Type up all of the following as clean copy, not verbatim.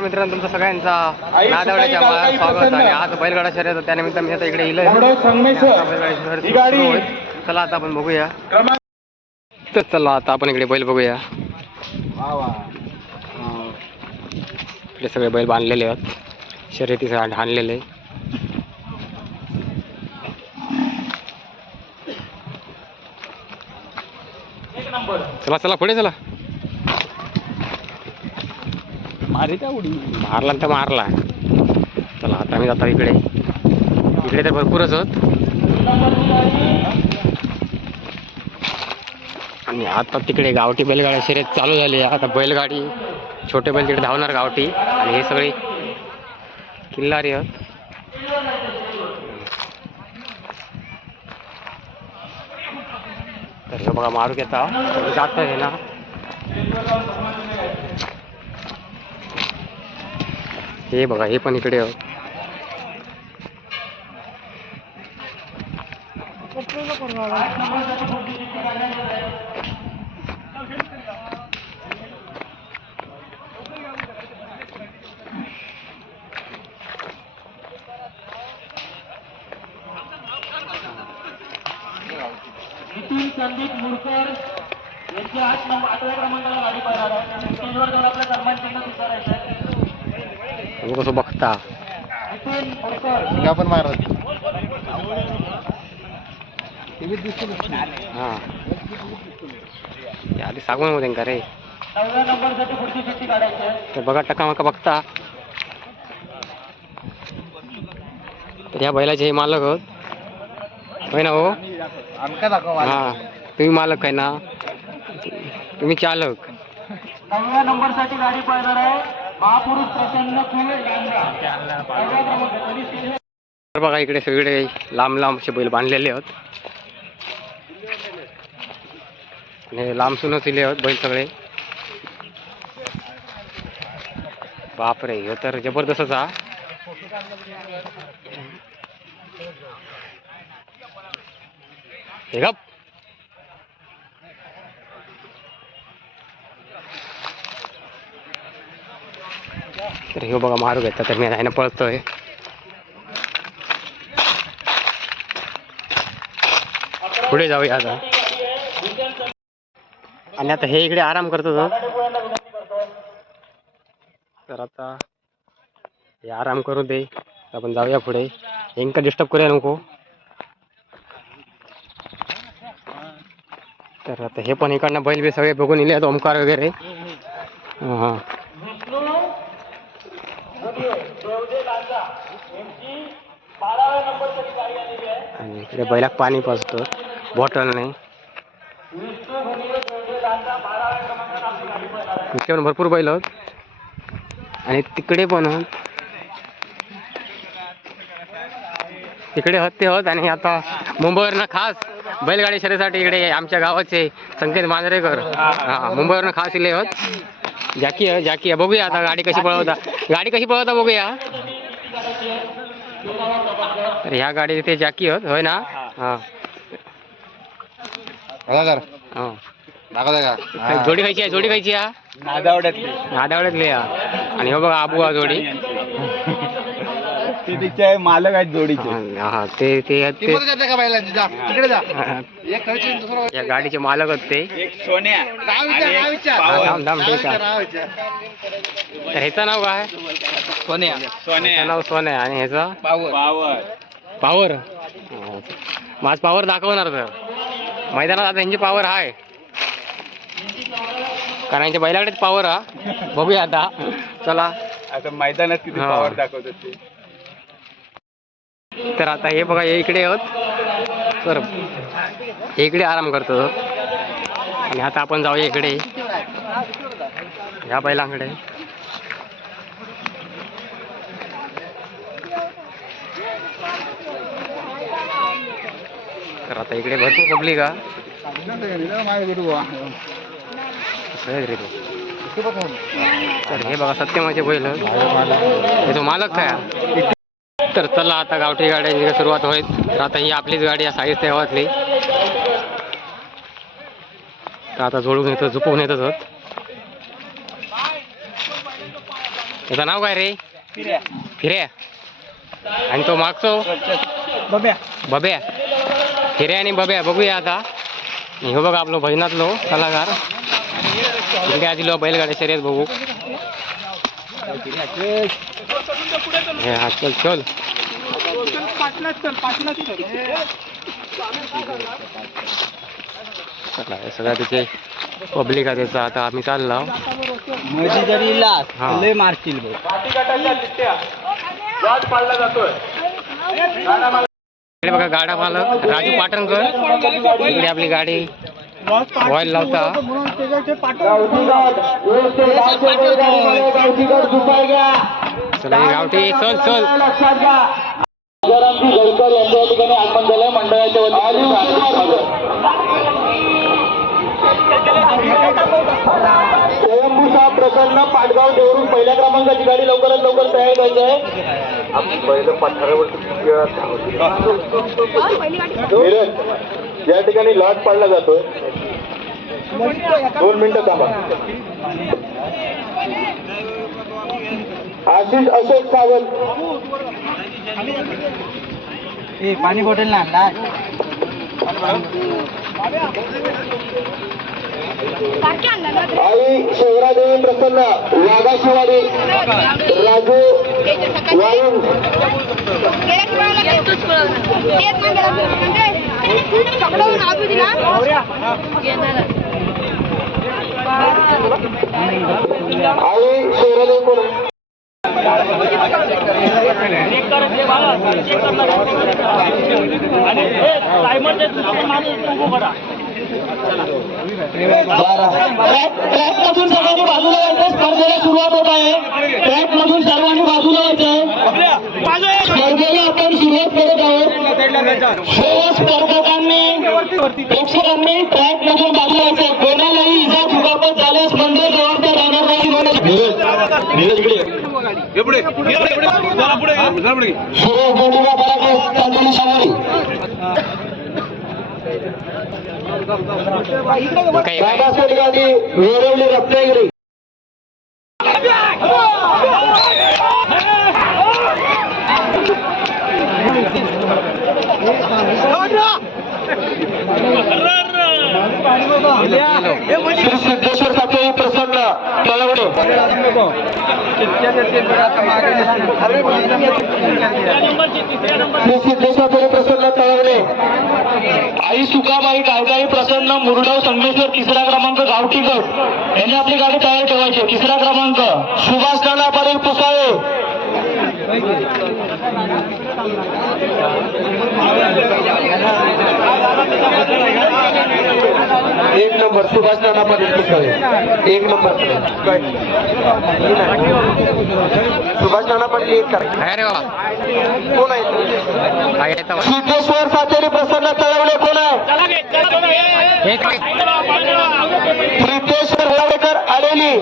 मित्रांनो तुमचं सगळ्यांचा नादवड्याच्या मला स्वागत आणि आज बैलगाडा शर्यत त्यानिमित्त मी आता इकडे इलोय. चला आता आपण बघूया. तर चला आता आपण इकडे बैल बघूया. इकडे सगळे बैल बांधलेले आहेत शर्यतीसाठी आणलेले. चला चला पुढे चला. मारला तर मारला. चला आता मी जातो इकडे. इकडे तर भरपूरच होत आणि आता तिकडे गावठी बैलगाडी शर्यत चालू झाली आहे. आता बैलगाडी छोटे बैल तिकडे धावणार गावठी आणि हे सगळे किल्लारी आहेत. तर हे बघा मारू घेता जात आहे ना. हे बघा हे पण इकडे संदीप मुरकर यांच्या 8व्या क्रमांकाला गाडी पळणार आहे. स्टेजवर जाऊन आपल्या सन्मान चिन्ह स्वीकारायचं आहे. कसं बघता पण मारत हां आधी सांगून होते का रे. 9व्या नंबरसाठी पुढची चिठ्ठी काढायची आहे. तर बघा टकामका बघता. तर या बैलाचे हे मालक होत होय ना हो. हां तुम्ही मालक आहे ना. तुम्ही चालक. 9व्या नंबरसाठी गाडी पळणार आहे महापुरुष प्रसन्न तर बघा इकडे सगळे लांब लांब असे बैल बांधलेले आहेत आणि लांब सुनचले आहेत बैल सगळे. बापरे हे तर जबरदस्तच हा. हे गप. तर हे बघा मारू घेता. तर मी आहे ना पळतोय. पुढे जाऊया आता. आणि आता हे इकडे आराम करतो. तर आता हे आराम करू दे. आपण जाऊया पुढे. यांना डिस्टर्ब करूया नको. तर आता हे पण इकडनं बैल बी सगळे बघून इले आहेत ओमकार वगैरे. हां आणि इकडे बैलाक पाणी पाजतो बॉटल नाही. इकडे पण भरपूर बैल आहेत आणि तिकडे पण आहेत. तिकडे होत ते होत. आणि आता मुंबईवरनं खास बैलगाडी शर्यतीसाठी इकडे आमच्या गावाचे संकेत मांजरेकर हां मुंबईवरनं खास इले होत. जॅकी आहे जॅकी आहे. बघूया आता गाडी कशी पळवता बघूया. तर ह्या गाडी तिथे जॅकी होत होय ना. हां जोडी खायची आहे. जोडी खायची आहे नादावड्यातली आणि हो बघा आबू जोडी. मालक आहेत जोडीचे. हा ते या गाडीचे मालक आहेत ते. तर ह्याचं नाव काय. सोन्या नाव सोन्या आणि ह्याचा पावर. माझ पावर दाखवणार. तर मैदानात आता ह्यांची पावर आहे कारण यांच्या बैलाकडेच पावर हा. बघूया आता. चला आता मैदानात किती पावर दाखवतात ते. तर आता हे बघा हे इकडे आहोत. तर इकडे आराम करतो आणि आता आपण जाऊया इकडे ह्या बैलांकडे. तर आता इकडे भरपूर पब्लिक हा. तर हे बघा सत्यमाचे बैल हे तो मालक काय. तर चला आता गावठी गाड्यांची सुरुवात होईल. तर आता ही आपलीच गाडी आहे साईज तेव्हातली. तर आता जोडून येतो झुकवून येतच होत. त्याचं नाव काय रे? फिर्या. आणि तो मागचो बब्या. फिर्या आणि बब्या बघूया आता. हे बघा आपलं भजनातलो कलाकार इकडे आदिलो बैलगाडी शर्यत बघू. हा चल चल चला हे सगळं तिथे पब्लिक आहे त्याचा. आता आम्ही चाललो हा. लय मारतील भाऊ. इकडे बघा गाडा मालक राजू पाटणकर. इकडे आपली गाडी ऑइल लावता. चला ही गावठी चल चल. यांच्या ठिकाणी आगमन झालं मंडळाच्या स्वयंभूषा प्रसन्न पाटगाव देवरून पहिल्या क्रमांकाची गाडी लवकरात लवकर तयार करायचं आहे. पहिलं 18 या ठिकाणी लॉट पाडला जातोय. 2 मिनिटं थांबा. आशिष अशोक सावंत पाणी बॉटल ना आणला. आई शहरादेवी प्रसन्न वाघाशिवारी राजू वाळून आई शहरादेवी कोण ट्रॅक मधून सगळ्यांनी बाजूला यायचं. स्पर्धेला सुरुवात होत आहे. ट्रॅक मधून सर्वांनी बाजूला यायचं. स्पर्धेला आपण सुरुवात करत आहोत. सर्व स्पर्धकांनी प्रेक्षकांनी ट्रॅक मधून बाजूला यायचं. कोणालाही इजा दुखापत झाल्यास मंडळ जबाबदार राहणार नाही. सुरेश बोंडीला पराक्रम चांदोली सावरी. बाबासाहेब गाडी वेरवली रत्नागिरी. श्री सिद्धेश्वर साखरे प्रसन्न तळवडे. श्री सिद्धेश्वर प्रसन्न तळवडे. आई सुकाबाई गावगाई प्रसन्न मुरडाव संगमेश्वर 3रा क्रमांक गावठी गट यांनी आपली गाडी तयार ठेवायची. 3रा क्रमांक सुभाष नाना पाटील पुसाळे. 1 नंबर सुभाष नाना पाटील पुसाळे. 1 नंबर सुभाष नाना पाटील. 1 करा. अरे वा कोण आहे? सिद्धेश्वर सातेरी प्रसन्न तळवडे. कोण आहे? सिद्धेश्वर हळवडेकर आलेली.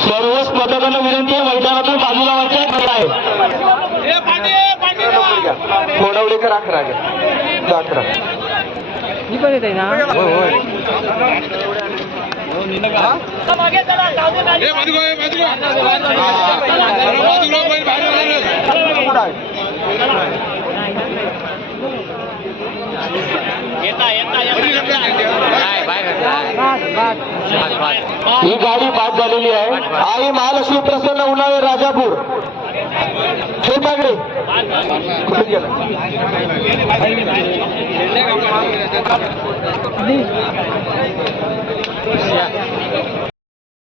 सर्व स्पर्धकांना विनंती आहे मैदानातून बाजूला व्हायचं आहे. कोडवडेकर 11 11. ही गाडी बाद झालेली आहे. आई महालक्ष्मी प्रसन्न उन्हाळे राजापूर. हे मागडे कुठे गेला?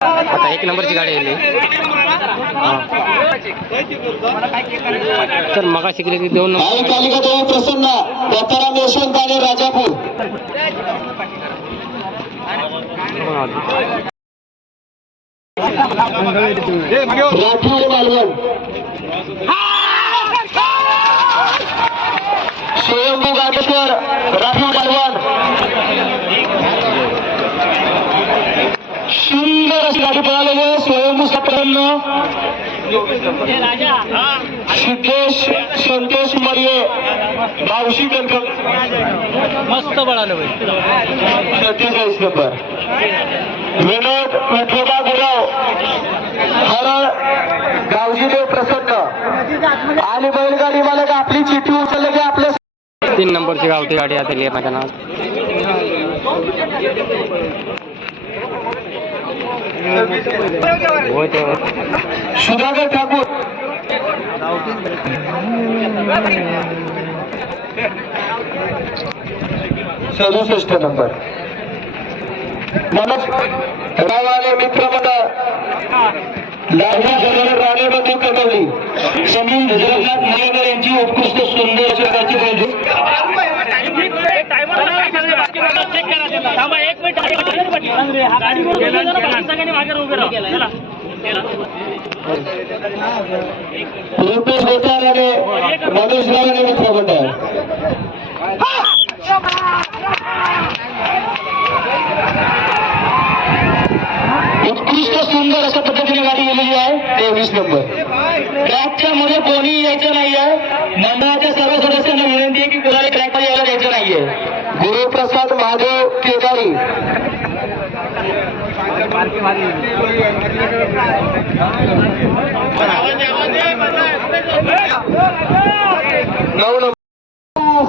आता 1 नंबरची गाडी आली. तर मगा शिकले की 2 नंबर. आई कालिका देवी प्रसन्न दत्ताराम यशवंत आणि राजापूर. राठोड मालवण. स्वयंभू गाडेश्वर राठोड मालवण. सुंदर अशी गाडी पळालेली आहे. स्वयंभू सत्रांना सिद्धेश संतोष मर्ये बावशी कणक. मस्त पळालं 47 नंबर. विनोद विठोबा गुरव हरळ गावजीदेव प्रसन्न आणि बैलगाडी मालक आपली चिठ्ठी उचलले की आपल्या 3 नंबरची गावठी गाडी आलेली आहे मैदानात. सुधाकर ठाकूर सदुसष्ट नंबर रावाने मित्रमंडळ लावणी झालेल्या राणेबंधू कमवली समीर जगन्नाथ नायकर यांची उत्कृष्ट सुंदर प्रकारची बैल रुपेश होतार आणि रमेश रावाने मित्रमंडळ उत्कृष्ट सुंदर अशा पद्धतीने गाडी गेलेली आहे 23 नंबर. ट्रॅकच्या मध्ये कोणी यायचं नाहीये. मंडळाच्या सर्व सदस्यांना विनंती आहे की कुणाला ट्रॅक मध्ये यायला द्यायचं नाहीये. गुरुप्रसाद महादेव केदारी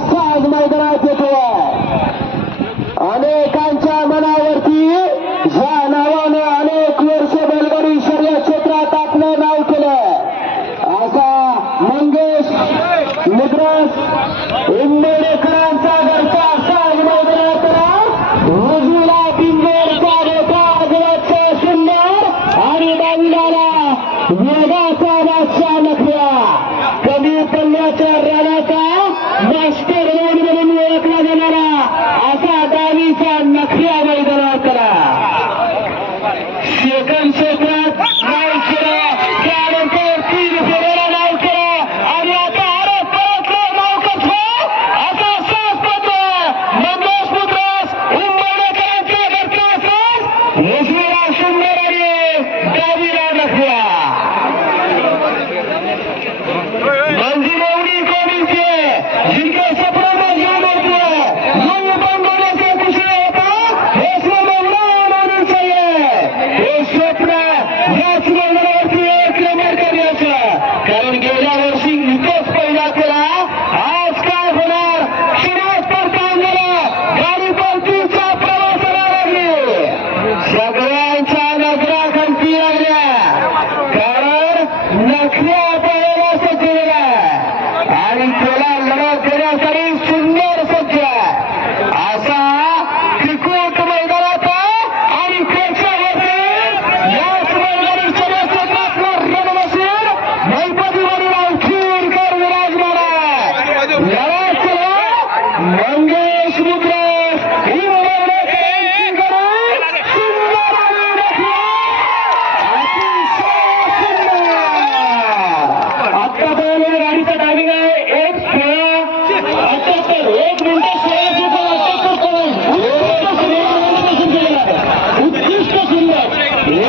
साज मैदानात येतो. अनेकांच्या मनावरती ज्या नावाने अनेक वर्ष बैलगाडी शर्यत क्षेत्रात आपलं नाव केलं असा मंगेश मुद्रस इंबेडकरांचा घरचा साज मैदानात उजवीला बिंबेडचा मोठा आजोबाचा सुंदर आणि डावीला वेगाचा बादशाह नखऱ्या कमी पल्ल्याच्या रानाचा मास्टर म्हणून ओळखला जाणारा असा डावीचा नखऱ्या मैदानात करा. सेकंड क्षेत्रात नाव केलं त्यानंतर 3 फेऱ्याला नाव केलं आणि आता परत नाव करतो असा शास्त्रज्ञ मंगेश मुद्रस उंबरडेकरांच्या घरचा साज उजवीला सुंदर आणि डावीला नखऱ्या. मंजिल एवढी कोणीची जिनके सपनों में जान होती है वो बंद होने से कुछ नहीं होता. हे स्वप्न होना चाहिए. हे स्वप्न याच मंडळावरती 1 नंबर करण्याचं. कारण गेल्या वर्षी इथेच पहिला केला. आज काय होणार शिराज पडताना गेला गाडी परतीचा प्रवासाला लागली. सगळ्यांच्या नजरा खालती लागल्या कारण नखऱ्या पळायला सज्जलेला आणि त्याला लढत देण्यासाठी सुंदर सज्ज असा त्रिकूट मैदानात आणि त्याच्यावरती याच मैदानी क्षेत्रातला रणमशीर मैपतीवरील औखीरकर विराजमान आहे. लढत मंगेश मुद्रस सुंदर आणि नखऱ्या अतिशय सुंदर. आता गाडीचा टायमिंग आहे 1 मिनिट 16